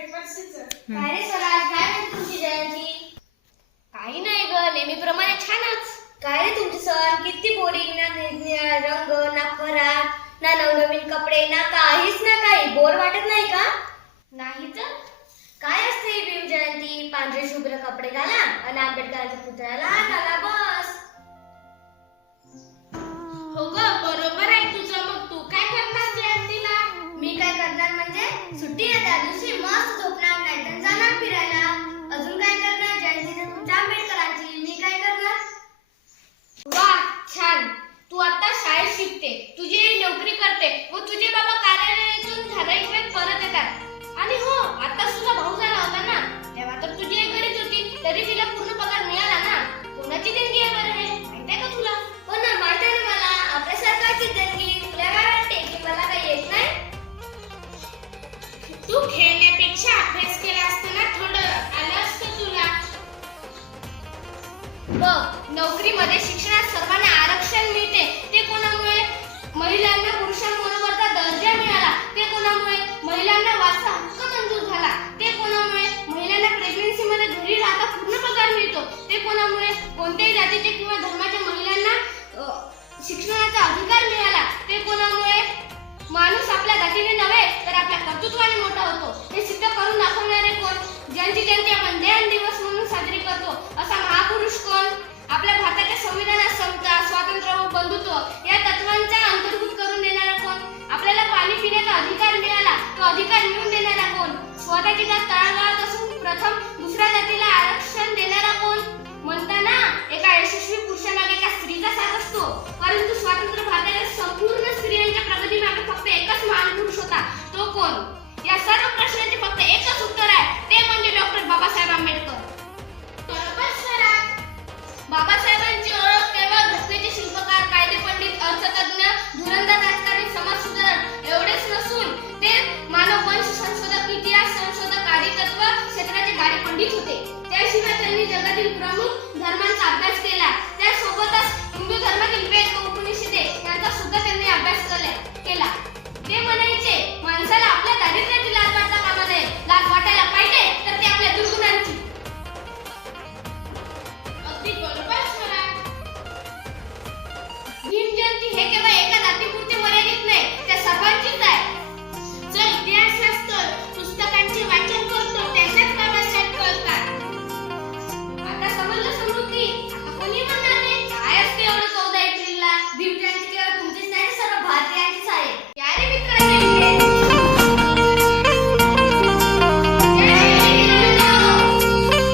काय रे स्वराज, काय म्हणते तुमची जयंती? काही नाही ग, नेहमीप्रमाणे छानच. काय रे तुमचे सण किती बोरिंग, ना रंग ना फराळ ना नवनवीन कपडे ना काहीच ना काही. बोर वाटत नाही का? नाही तर काय असते ही भीम जयंती? पांढरे शुभ्र कपडे घाला आणि आंबेडकरांच्या पुतळ्याला घाला बस. हो ग, बरोबर आहे तुझं. मग तू काय करणार जयंतीला? मी काय करणार म्हणजे सुट्टी आहे त्या दिवशी मस्त झोपणार, नाहीतर जाणार फिरायला. अजून काय करणार? जयंती तुमच्या आंबेडकरांची, मी काय करणार? वा, छान. तू आता शाळेत शिकते, तुझी नोकरी करते व तुझे बाबा कार्यालयातून ठराविक वेळेत परत येतात. आणि हो, आता तुझा भाऊ झाला होता ना, तेव्हा तर तुझी आई घरीच होती, तरी तिला पूर्ण पगार मिळाला ना. कोणाची देणगी आहे बरं हे? माहित आहे का तुला? हो ना, माहिती आहे ना मला. आपल्या सरकारची देणगी. तुला काय वाटते की मला काही येत नाही? तू खेळण्यापेक्षा अभ्यास केला असताना थोडं आलं असतं तुला. बघ, नोकरीमध्ये शिक्षणात सर्वांना आरक्षण मिळते, ते कोणामुळे? महिलांना पुरुषांबरोबरचा दर्जा मिळाला, ते कोणामुळे? महिलांना वाचता हक्क मंजूर झाला, ते कोणामुळे? महिलांना प्रेग्नन्सी मध्ये घरी राहता पूर्ण पगार मिळतो, ते कोणामुळे? कोणत्याही जातीच्या किंवा धर्माच्या महिलांना शिक्षणाचा अधिकार मिळाला, ते कोणामुळे? माणूस आपल्या जातीने नव्हे तर आपल्या कर्तृत्वाने मोठा होतो, हे सिद्ध करून दाखवणारे कोण? ज्यांची जयंती आपण जयंत दिवस म्हणून साजरी करतो, असा महापुरुष कोण? आपल्या भारताच्या संविधानात समता, स्वातंत्र्य व बंधुत्व या तत्वांचा अंतर्भूत करून देणारा कोण? आपल्याला पाणी पिण्याचा अधिकार मिळाला, तो अधिकार मिळवून देणारा कोण? स्वतःची जात तळागाळात असून प्रथम दुसऱ्या जातीला आरक्षण देणारा कोण? म्हणताना एका यशस्वी पुरुषामागे एका स्त्रीचा साथ असतो, परंतु स्वातंत्र्य भारताच्या संपूर्ण